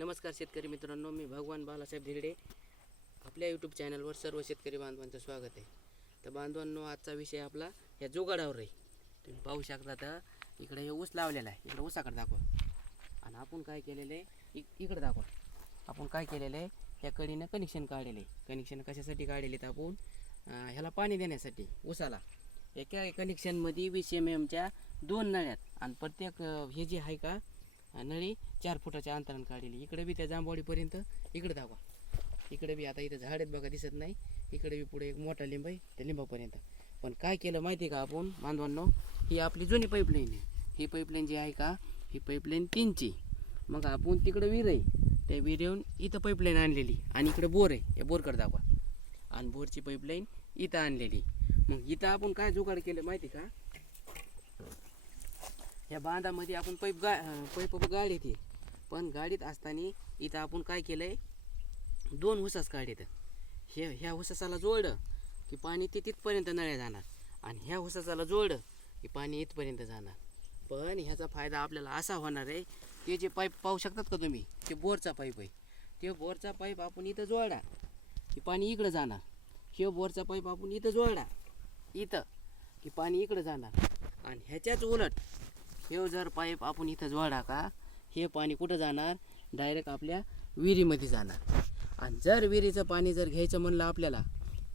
नमस्कार शेतकरी मित्रांनो मी भगवान बालासाहेब धिरडे. आपल्या यूट्यूब चॅनलवर सर्व शेतकरी बांधवांचं स्वागत आहे. तर बांधवांनो आजचा विषय आपला ह्या जुगाडावर आहे. तुम्ही पाहू शकता तर इकडे हे ऊस लावलेला आहे. इकडे ऊसाकडे दाखवा. आणि आपण काय केलेलं आहे? इक इकडे दाखवा. आपण काय केलेलं आहे? या कडीनं कनेक्शन काढलेलं आहे. कनेक्शन कशासाठी काढलेले तर आपण ह्याला पाणी देण्यासाठी ऊसाला. एका कनेक्शनमध्ये वीस एम एमच्या दोन नळ्यात. आणि प्रत्येक हे जे आहे का नळी चार फुटाच्या अंतरानं काढलेली. इकडे बी त्या जांभवाडीपर्यंत इकडे दाखवा. इकडे बी आता इथं झाड आहेत बघा दिसत नाही. इकडे बी पुढे एक मोठा लिंब आहे त्या लिंबापर्यंत. पण काय केलं माहिती आहे का आपण बांधवांनो? ही आपली जुनी पाईपलाईन आहे. ही पाईपलाईन जी आहे का ही पाईपलाईन तीनची. मग आपण तिकडे विहीर आहे त्या विहिरीहून इथं पाईपलाईन आणलेली. आणि इकडे बोर आहे या बोरकडे दाखवा. आणि बोरची पाईपलाईन इथं आणलेली. मग इथं आपण काय जुगाड केलं माहिती का? ह्या बांधामध्ये आपण पाईप गा पैप पाईप गाडी येते. पण गाडीत असताना इथं आपण काय केलं आहे दोन हुसास काढीत हे ह्या हुसासाला जोडलं की पाणी ते तिथपर्यंत नळ्या जाणार. आणि ह्या हुसासाला जोडलं की पाणी इथपर्यंत जाणार. पण ह्याचा फायदा आपल्याला असा होणार आहे ते जे पाईप पाहू शकतात का तुम्ही? ते बोरचा पाईप आहे. ते बोरचा पाईप आपण इथं जोडा की पाणी इकडं जाणार. हे बोरचा पाईप आपण इथं जोडा. इथं की पाणी इकडं जाणार. आणि ह्याच्याच उलट हे जर पाईप आपण इथं जोडा का हे पाणी कुठं जाणार? डायरेक्ट आपल्या विहिरीमध्ये जाणार. आणि जर विहिरीचं पाणी जर घ्यायचं म्हणलं आपल्याला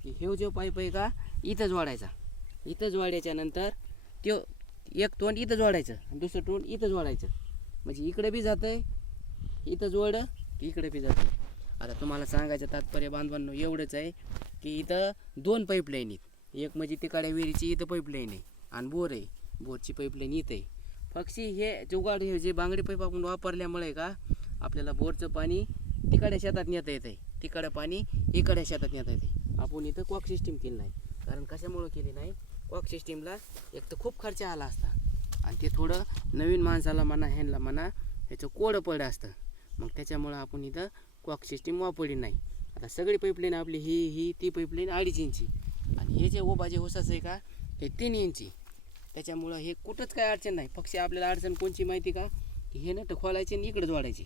की हे जो पाईप आहे का इथं जोडायचा. इथं जोडायच्या नंतर तो एक तोंड इथं जोडायचं दुसरं तोंड इथं जोडायचं. म्हणजे इकडे बी जातं आहे इथं जोड की इकडे बी जातं आता तुम्हाला सांगायचं तात्पर्य बांधवांनो एवढंच आहे की इथं दोन पाईपलाईन आहेत. एक म्हणजे तिकडे विहिरीची इथं पाईपलाईन आहे. आणि बोर आहे. बोरची पाईपलाईन इथं आहे. पक्षी हे जुगाड हे जे बांगडी पाईप आपण वापरल्यामुळे का आपल्याला बोरचं पाणी तिकडे शेतात नेता येतं आहे तिकडं पाणी इकडे शेतात नेता येते आपण इथं कॉक सिस्टीम केली नाही. कारण कशामुळं केली नाही? कॉक सिस्टीमला एक तर खूप खर्च आला असता. आणि ते थोडं नवीन माणसाला म्हणा ह्यांना म्हणा ह्याचं कोडं पडं असतं. मग त्याच्यामुळं आपण इथं कॉक सिस्टीम वापरली नाही. आता सगळी पाईपलाईन आपली ही ही ती पाईपलाईन अडीच इंची आणि हे जे ओबा जे होसाचं आहे का हे तीन इंची त्याच्यामुळं हे कुठंच काय अडचण नाही. पक्षी आपल्याला अडचण कोणची माहिती का? की हे नट खोलायचे आणि इकडं जोडायचे.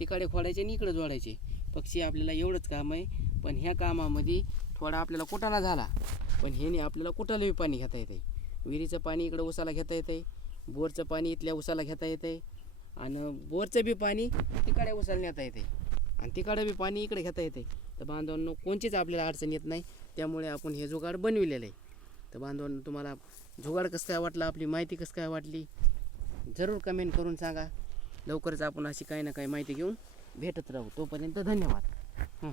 तिकडे खोडायचे आणि इकडं जोडायचे. पक्षी आपल्याला एवढंच काम आहे. पण ह्या कामामध्ये थोडा आपल्याला कुटाणा झाला. पण ह्याने आपल्याला कुठालाही पाणी घेता येते विहिरीचं पाणी इकडं उसाला घेता येते बोरचं पाणी इथल्या उसाला घेता येते आणि बोरचं बी पाणी तिकडे उसाला नेता येते आणि तिकडे बी पाणी इकडे घेता येते तर बांधवांनो कोणचीच आपल्याला अडचण येत नाही. त्यामुळे आपण हे जुगाड बनविलेलं आहे. तर बांधवांनो तुम्हाला जुगाड कसं काय वाटलं आपली माहिती कसं काय वाटली जरूर कमेंट करून सांगा. लवकरच आपण अशी काही ना काही माहिती घेऊन भेटत राहू. तोपर्यंत धन्यवाद. हं.